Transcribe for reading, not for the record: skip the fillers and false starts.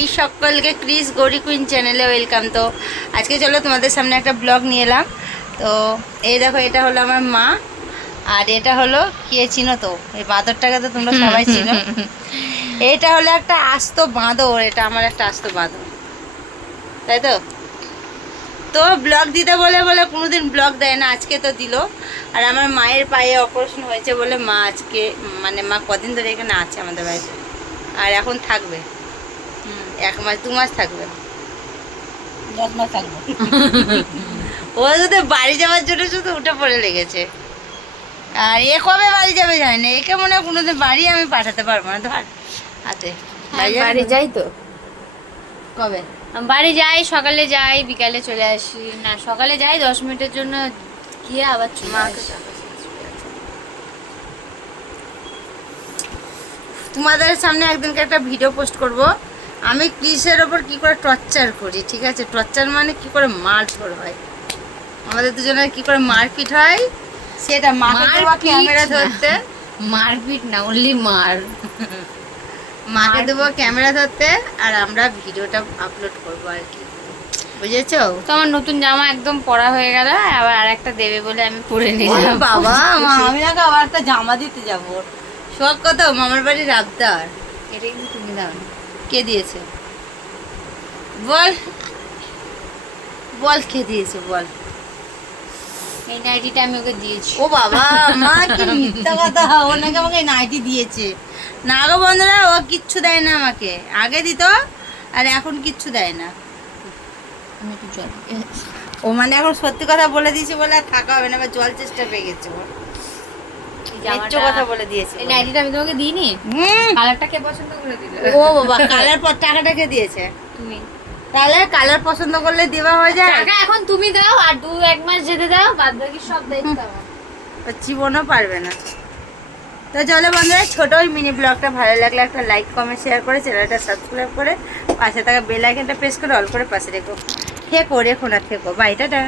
এই সকলকে Chris Gauri queen চ্যানেলে ওয়েলকাম। তো আজকে চলো তোমাদের সামনে একটা ব্লগ নিয়ে এলাম। তো এই দেখো, এটা হলো আমার মা, আর এটা হলো কে চিনো তো, এই বাঁদরটাকে তো তোমরা সবাই চিনো। এটা হলো একটা আস্ত বাঁদর, এটা আমার একটা আস্ত বাঁদর, তাই তো। তো ব্লগ দিতে বলে বলে কোনোদিন ব্লগ দেয় না, আজকে তো দিল। আর আমার মায়ের পায়ে অপারেশন হয়েছে বলে মা আজকে মানে মা কদিন ধরে এখানে আছে আমাদের বাড়িতে, আর এখন থাকবে 1 মাস 2 মাস থাকবে, 10 মাস থাকবো। ও শুধু বাড়ি যাওয়ার জন্য শুধু উঠে পড়ে লেগেছে। আর এ কবে বাড়ি যাবে জানি না, একে মনে হয় কোনোদিন বাড়ি আমি পাঠাতে পারবো না। ধর হাতে বাড়ি যাই তো, কবে বাড়ি যাই, সকালে যাই, বিকালে চলে আসি। না, সকালে যাই 10 মিনিটের জন্য, গিয়ে আবার চলে আসি। তোমাদের সামনে একদিনকে একটা ভিডিও পোস্ট করব, আমি ক্রিসের ওপর কি করে টর্চার করি। ঠিক আছে, টর্চার মানে কি করে মারধর হয়, আমাদের দুজনের কি করে মারপিট হয় সেটা মাকে দেবো ক্যামেরা ধরতে। মারপিট না, অনলি মার। মাকে দেবো ক্যামেরা ধরতে, আর আমরা ভিডিওটা আপলোড করবো আর কি, বুঝেছো? তো আমার নতুন জামা একদম পরা হয়ে গেল, আবার আরেকটা দেবে বলে আমি পরে নিলাম। বাবা আমি নাকি আবার একটা জামা দিতে যাবো, শখ কত, মামার বাড়ির আবদার। এটা কিন্তু তুমি দাও না। কে দিয়েছে বল, বল কে দিয়েছে বল। এই নাইটিটা আমি ওকে দিয়েছি। ও বাবা, মা কি মিথ্যা কথা, ও নাকি আমাকে নাইটি দিয়েছে। না গো বন্ধুরা, ও কিচ্ছু দেয় না আমাকে, আগে দিত আর এখন কিচ্ছু দেয় না। আমি একটু জল ও মানে এখন সত্যি কথা বলে দিয়েছে বলে আর থাকা হবে না, এবার জল চেষ্টা পেয়ে গেছে ও, মিথ্যে কথা বলে দিয়েছে। এই নাইটিটা আমি তোমাকে দিইনি, কালারটা কে পছন্দ করে দিল? ও বাবা, কালার পর টাকাটা কে দিয়েছে? তুমি। তাহলে কালার পছন্দ করলে দেওয়া হয়ে যায়। টাকা এখন তুমি দাও, আর 2-1 মাস যেতে দাও, বাদ বাকি সব দায়িত্ব আমার। ও জীবনও পারবে না। তো চলো বন্ধুরা, ছোট ওই মিনি ব্লগটা ভালো লাগলে একটা লাইক কমেন্ট শেয়ার করে চ্যানেলটা সাবস্ক্রাইব করে পাশে থাকা বেল আইকনটা প্রেস করে অল করে পাশে রেখো। থেকো, রেখো না থেকো, বাই, টাটা।